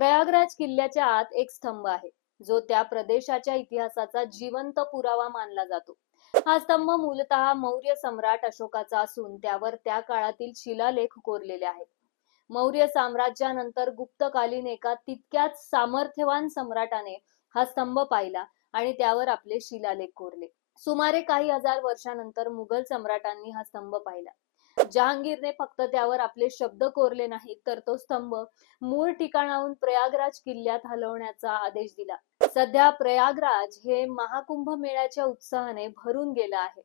प्रयागराज किल्ल्याच्या आत एक स्तंभ आहे, जो त्या प्रदेशाच्या इतिहासाचा जिवंत पुरावा मानला जातो. हा स्तंभ मूलतः मौर्य सम्राट अशोकाचा असून त्यावर त्या काळातील शिलालेख कोरलेले आहेत. मौर्य साम्राज्यानंतर गुप्तकालीन एका तितक्याच सामर्थ्यवान सम्राटाने हा स्तंभ पाहिला आणि त्यावर आपले शिलालेख कोरले. सुमारे काही हजार वर्षानंतर मुघल सम्राटांनी हा स्तंभ पाहिला. जहांगीरने फक्त त्यावर आपले शब्द कोरले नाहीत, तर तो स्तंभ मूळ ठिकाणाहून प्रयागराज किल्ल्यात हलवण्याचा आदेश दिला. सध्या प्रयागराज हे महाकुंभ मेळ्याच्या उत्साहाने भरून गेलं आहे.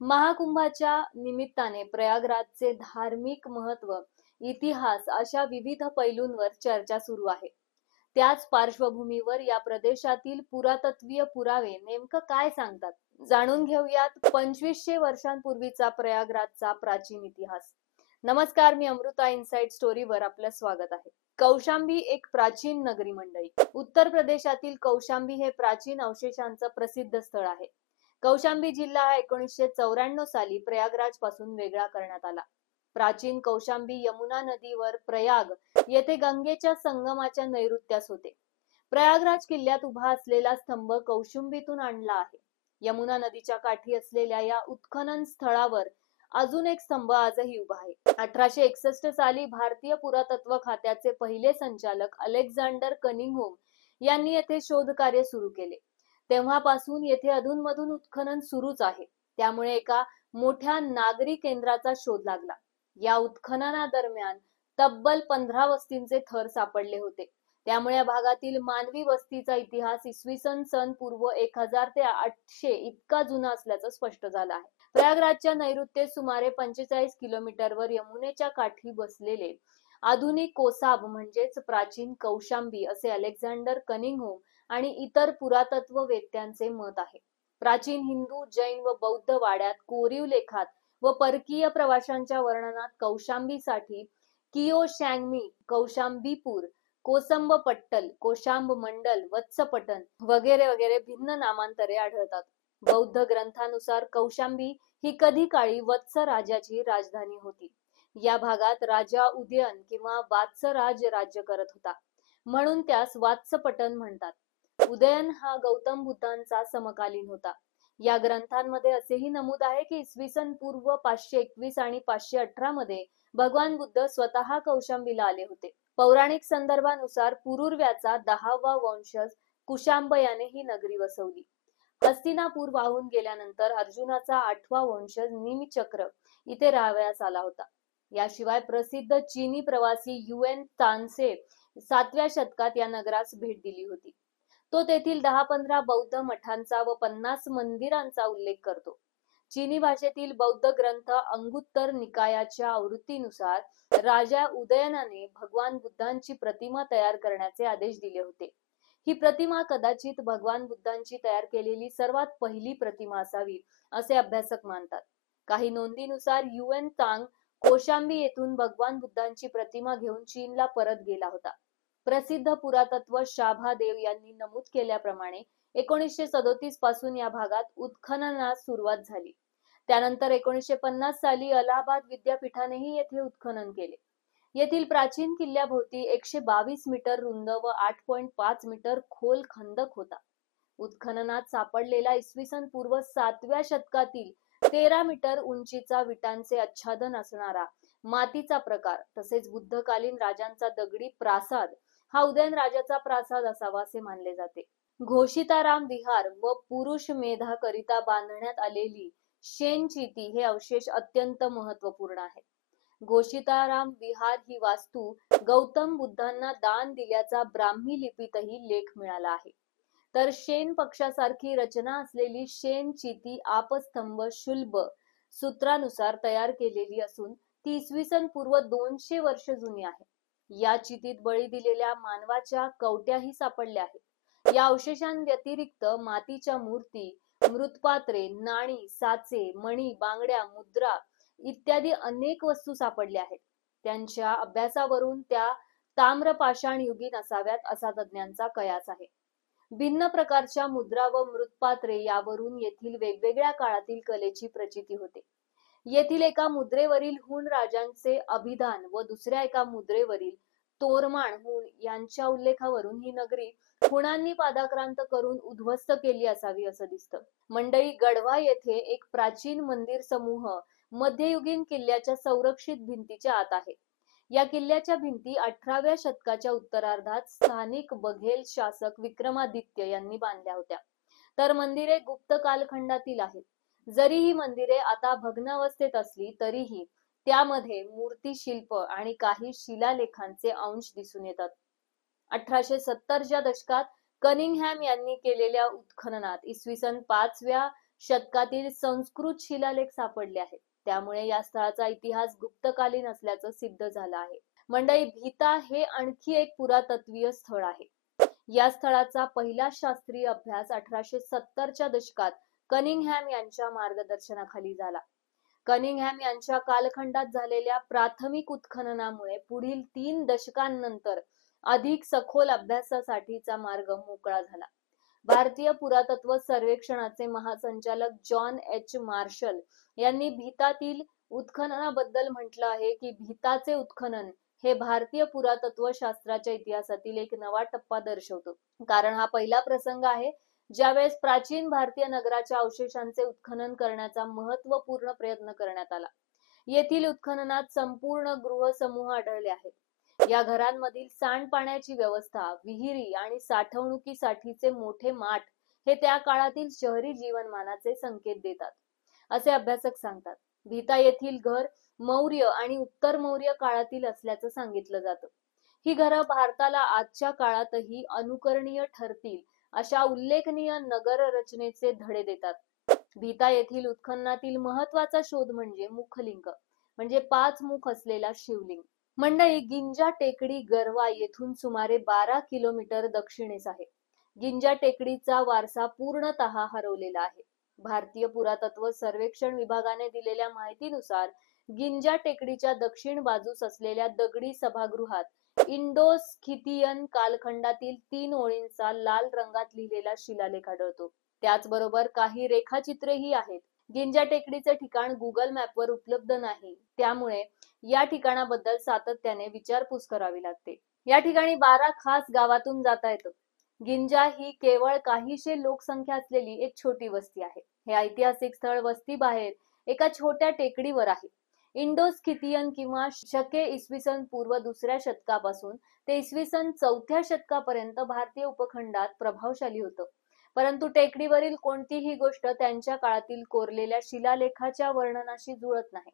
महाकुंभाच्या निमित्ताने प्रयागराजचे धार्मिक महत्व, इतिहास अशा विविध पैलूंवर चर्चा सुरू आहे. त्याच पार्श्वभूमीवर या प्रदेशातील पुरातत्वीय पुरावे नेमकं काय सांगतात, जाणून घेऊयात 2500 वर्षांपूर्वीचा प्रयागराजचा प्राचीन इतिहास. नमस्कार, मी अमृता इनसाइड स्टोरीवर आपलं स्वागत आहे. कौशांबी एक प्राचीन नगरी मंडळी. उत्तर प्रदेशातील कौशांबी हे प्राचीन अवशेषांचं प्रसिद्ध स्थळ आहे. कौशांबी जिल्हा हा 1994 साली प्रयागराज पासून वेगळा करण्यात आला. प्राचीन कौशांबी यमुना नदीवर प्रयाग येथे गंगेच्या संगमाच्या नैऋत्यास होते. प्रयागराज किल्ल्यात उभा असलेला स्तंभ कौशुंबीतून आणला आहे. यमुना नदीच्या काठी असलेल्या या उत्खनन स्थळावर अजून एक स्तंभ आजही उभा आहे. 1861 साली भारतीय पुरातत्व खात्याचे पहिले संचालक अलेक्झांडर कनिंघम यांनी येथे शोधकार्य सुरू केले. तेव्हापासून येथे अधूनमधून उत्खनन सुरूच आहे. त्यामुळे एका मोठ्या नागरी केंद्राचा शोध लागला. या उत्खननादरम्यान तब्बल 15 वस्तींचे थर सापडले होते. त्यामुळे या भागातील मानवी वस्तीचा इतिहास इसवी सन पूर्व 1000 ते 800 इतका जुना असल्याचं स्पष्ट झालं आहे. प्रयागराजच्या नैऋत्येस सुमारे 45 किलोमीटरवर यमुनेच्या काठी बसलेले आधुनिक कोसाब म्हणजेच प्राचीन कौशांबी असे अलेक्झांडर कनिंघम आणि इतर पुरातत्ववेत्यांचे मत आहे. प्राचीन हिंदू, जैन व बौद्ध वाड्यात, कोरीव लेखात व परकीय प्रवाशांच्या वर्णनात कौशांबीसाठी कियोशँगमी, कौशांबीपूर, कोसंब पट्टल, कोशांब मंडल, वत्सपटन वगैरे वगैरे भिन्न नामांतरे आढळतात. बौद्ध ग्रंथानुसार कौशांबी ही कधी काळी वत्स राजाची राजधानी होती. या भागात राजा उदयन किंवा वात्सराज राज्य करत होता, म्हणून त्यास वात्सपटन म्हणतात. उदयन हा गौतम बुद्धांचा समकालीन होता. या ग्रंथांमध्ये असेही नमूद आहे की इसवी सन पूर्व 521 आणि 518 मध्ये भगवान बुद्ध स्वतः कौशांबीला आले होते. पौराणिक संदर्भानुसार पुरुर्व्याचा 10वा वंशज कुशांब याने ही नगरी वसवली. हस्तिनापूर वाहून गेल्यानंतर अर्जुनाचा 8वा वंशज निमचक्र इथे राहावयास आला होता. याशिवाय प्रसिद्ध चीनी प्रवासी युएन तानसे 7व्या शतकात या नगरास भेट दिली होती. तो तेथील 10-15 बौद्ध मठांचा व 50 मंदिरांचा उल्लेख करतो. चीनी भाषेतील बौद्ध ग्रंथ अंगुत्तर निकायाच्या आवृत्तीनुसार राजा उदयनाने भगवान बुद्धांची प्रतिमा तयार करण्याचे आदेश दिले होते. ही प्रतिमा कदाचित भगवान बुद्धांची तयार केलेली सर्वात पहिली प्रतिमा असावी असे अभ्यासक मानतात. काही नोंदीनुसार युएन तांग कोशांबी येथून भगवान बुद्धांची प्रतिमा घेऊन चीनला परत गेला होता. प्रसिद्ध पुरातत्व शाभादेव यांनी नमूद केल्याप्रमाणे 1937 पासून या भागात उत्खननास सुरुवात झाली. त्यानंतर 1950 साली अलाहाबाद विद्यापीठानेही येथे उत्खनन केले. येथील प्राचीन किल्ल्याभोवती 122 मीटर रुंद व 8.5 मीटर खोल खंदक होता. उत्खननात सापडलेला इसवी सन पूर्व 7व्या शतकातील 13 मीटर उंचीचा विटांचे आच्छादन असणारा मातीचा प्रकार तसेच बुद्धकालीन राजांचा दगडी प्रासाद हा उदयन राजाचा प्रासाद असावा असे मानले जाते. घोषिताराम विहार व पुरुष मेधा करिता बांधण्यात आलेली शेनचिती हे अवशेष अत्यंत महत्वपूर्ण आहे. घोषिताराम विहार ही वास्तू गौतम बुद्धांना दान दिल्याचा ब्राह्मी लिपीतही लेख मिळाला आहे. तर शेन पक्षासारखी रचना असलेली शेनचिती आपस्तंभ शुल्ब सूत्रानुसार तयार केलेली असून ती इसवी सन पूर्व 200 वर्ष जुनी आहे. या चितीत बळी दिलेल्या मानवाच्या कवट्याही सापडल्या आहेत. या अवशेषांव्यतिरिक्त मातीच्या मूर्ती, मृत्पात्रे, नाणी, साचे, मणी, बांगड्या, मुद्रा इत्यादी अनेक वस्तू सापडल्या आहेत. त्यांच्या अभ्यासावरून त्या ताम्रपाषाण युगीन असाव्यात असा तज्ञांचा कयास आहे. भिन्न प्रकारच्या मुद्रा व मृत्पात्रे यावरून येथील वेगवेगळ्या काळातील कलेची प्रचिती होते. येथील एका मुद्रेवरील हुन राजांचे अभिधान व दुसऱ्या एका मुद्रेवरील तोरमाण हुन यांच्या उल्लेखावरून ही नगरी हुणांनी पादाक्रांत करून उद्ध्वस्त केली असावी असं दिसतं. मंडई, गढवा येथे एक प्राचीन मंदिर समूह मध्ययुगीन किल्ल्याच्या संरक्षित भिंतीच्या आत आहे. या किल्ल्याच्या भिंती 18व्या शतकाच्या उत्तरार्धात स्थानिक बघेल शासक विक्रमादित्य यांनी बांधल्या होत्या. तर मंदिरे गुप्त कालखंडातील आहेत. जरी ही मंदिरे आता भग्नावस्थेत असली तरीही त्यामध्ये मूर्तिशिल्प आणि काही शिलालेखांचे अंश दिसून येतात. 1870च्या दशकात कनिंगहॅम यांनी केलेल्या उत्खननात इसवी सन 5व्या शतकातील संस्कृत शिलालेख सापडले आहेत. त्यामुळे या स्थळाचा इतिहास गुप्तकालीन असल्याचं सिद्ध झालं आहे. मंडई, भीता हे आणखी एक पुरातत्वीय स्थळ आहे. या स्थळाचा पहिला शास्त्रीय अभ्यास 1870च्या दशकात कनिंगहॅम यांच्या मार्गदर्शनाखाली झाला. कनिंगहॅम यांच्या कालखंडात झालेल्या प्राथमिक उत्खननामुळे पुढील 3 दशकांनंतर अधिक सखोल अभ्यासासाठीचा मार्ग मोकळा झाला. भारतीय पुरातत्व सर्वेक्षणाचे महासंचालक जॉन एच मार्शल यांनी भीतातील उत्खननाबद्दल म्हटलं आहे की भीताचे उत्खनन हे भारतीय पुरातत्व शास्त्राच्या इतिहासातील एक नवा टप्पा दर्शवतो. कारण हा पहिला प्रसंग आहे ज्यावेळेस प्राचीन भारतीय नगराच्या अवशेषांचे उत्खनन करण्याचा महत्वपूर्ण प्रयत्न करण्यात आला. येथील उत्खननात संपूर्ण गृहसमूह आढळले आहेत. या घरांमधील सांडपाण्याची व्यवस्था, विहिरी आणि साठवणुकीसाठीचे मोठे माठ हे त्या काळातील शहरी जीवनमानाचे संकेत देतात, असे अभ्यासक सांगतात. भीता येथील घर मौर्य आणि उत्तर मौर्य काळातील असल्याचं सांगितलं जातं. ही घरं भारताला आजच्या काळातही अनुकरणीय ठरतील अशा उल्लेखनीय नगर रचनेचे धडे देतात. भीता येथील उत्खननातील महत्वाचा शोध म्हणजे मुखलिंग, म्हणजे 5 मुख असलेला शिवलिंग. मंडई, गिंजा टेकडी गरवा येथून सुमारे 12 किलोमीटर दक्षिणेस आहे. गिंजा टेकडीचा वारसा पूर्णतः हरवलेला आहे. भारतीय पुरातत्व सर्वेक्षण विभागाने दिलेल्या माहितीनुसार गिंजा टेकडीच्या दक्षिण बाजूस असलेल्या दगडी सभागृहात इंडो-स्किथियन कालखंडातील 3 ओळींचा लाल रंगात लिहिलेला शिलालेख आढळतो. त्याचबरोबर काही रेखाचित्रेही आहेत. गिंजा टेकडीचे ठिकाण गुगल मॅपवर उपलब्ध नाही, त्यामुळे या ठिकाणाबद्दल सातत्याने विचारपूस करावी लागते. या ठिकाणी 12 खास गावातून जाता येतं. गिंजा ही केवळ काहीशे लोकसंख्या असलेली एक छोटी वस्ती आहे. हे ऐतिहासिक स्थळ वस्ती बाहेर एका छोट्या टेकडीवर आहे. इंडो-स्किथियन किंवा शके इसवी सन पूर्व 2ऱ्या शतकापासून ते इसवी सन 4थ्या शतकापर्यंत भारतीय उपखंडात प्रभावशाली होतं. परंतु टेकडीवरील कोणतीही गोष्ट त्यांच्या काळातील कोरलेल्या शिलालेखाच्या वर्णनाशी जुळत नाही.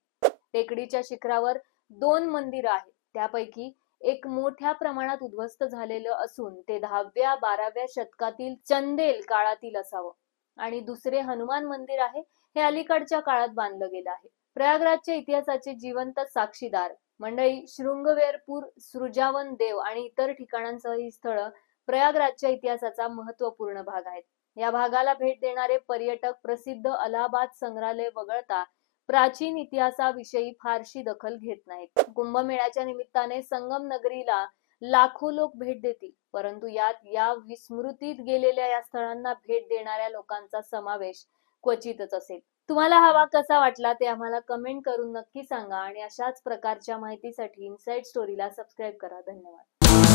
टेकडीच्या शिखरावर 2 मंदिरं आहेत. त्यापैकी एक मोठ्या प्रमाणात उद्ध्वस्त झालेलं असून ते 10व्या-12व्या शतकातील चंदेल काळातील असावं आणि दुसरे हनुमान मंदिर आहे. हे अलीकडच्या काळात बांधलं गेलं आहे. प्रयागराजच्या इतिहासाचे जिवंत साक्षीदार मंडळी, शृंगवेरपूर, सृजावन देव आणि इतर ठिकाणांसह ही स्थळं प्रयागराजच्या इतिहासाचा महत्वपूर्ण भाग आहेत. या भागाला भेट देणारे पर्यटक प्रसिद्ध अलाहाबाद संग्रहालय वगळता प्राचीन इतिहासाविषयी फारशी दखल घेत नाहीत. कुंभमेळ्याच्या निमित्ताने संगम नगरीला लाखो लोक भेट देतील, परंतु यात या विस्मृतीत गेलेल्या या स्थळांना भेट देणाऱ्या लोकांचा समावेश क्वचितच असेल. तुम्हाला हा भाग कसा वाटला ते आम्हाला कमेंट करून नक्की सांगा आणि अशाच प्रकारच्या माहितीसाठी इनसाइड स्टोरीला सबस्क्राईब करा. धन्यवाद.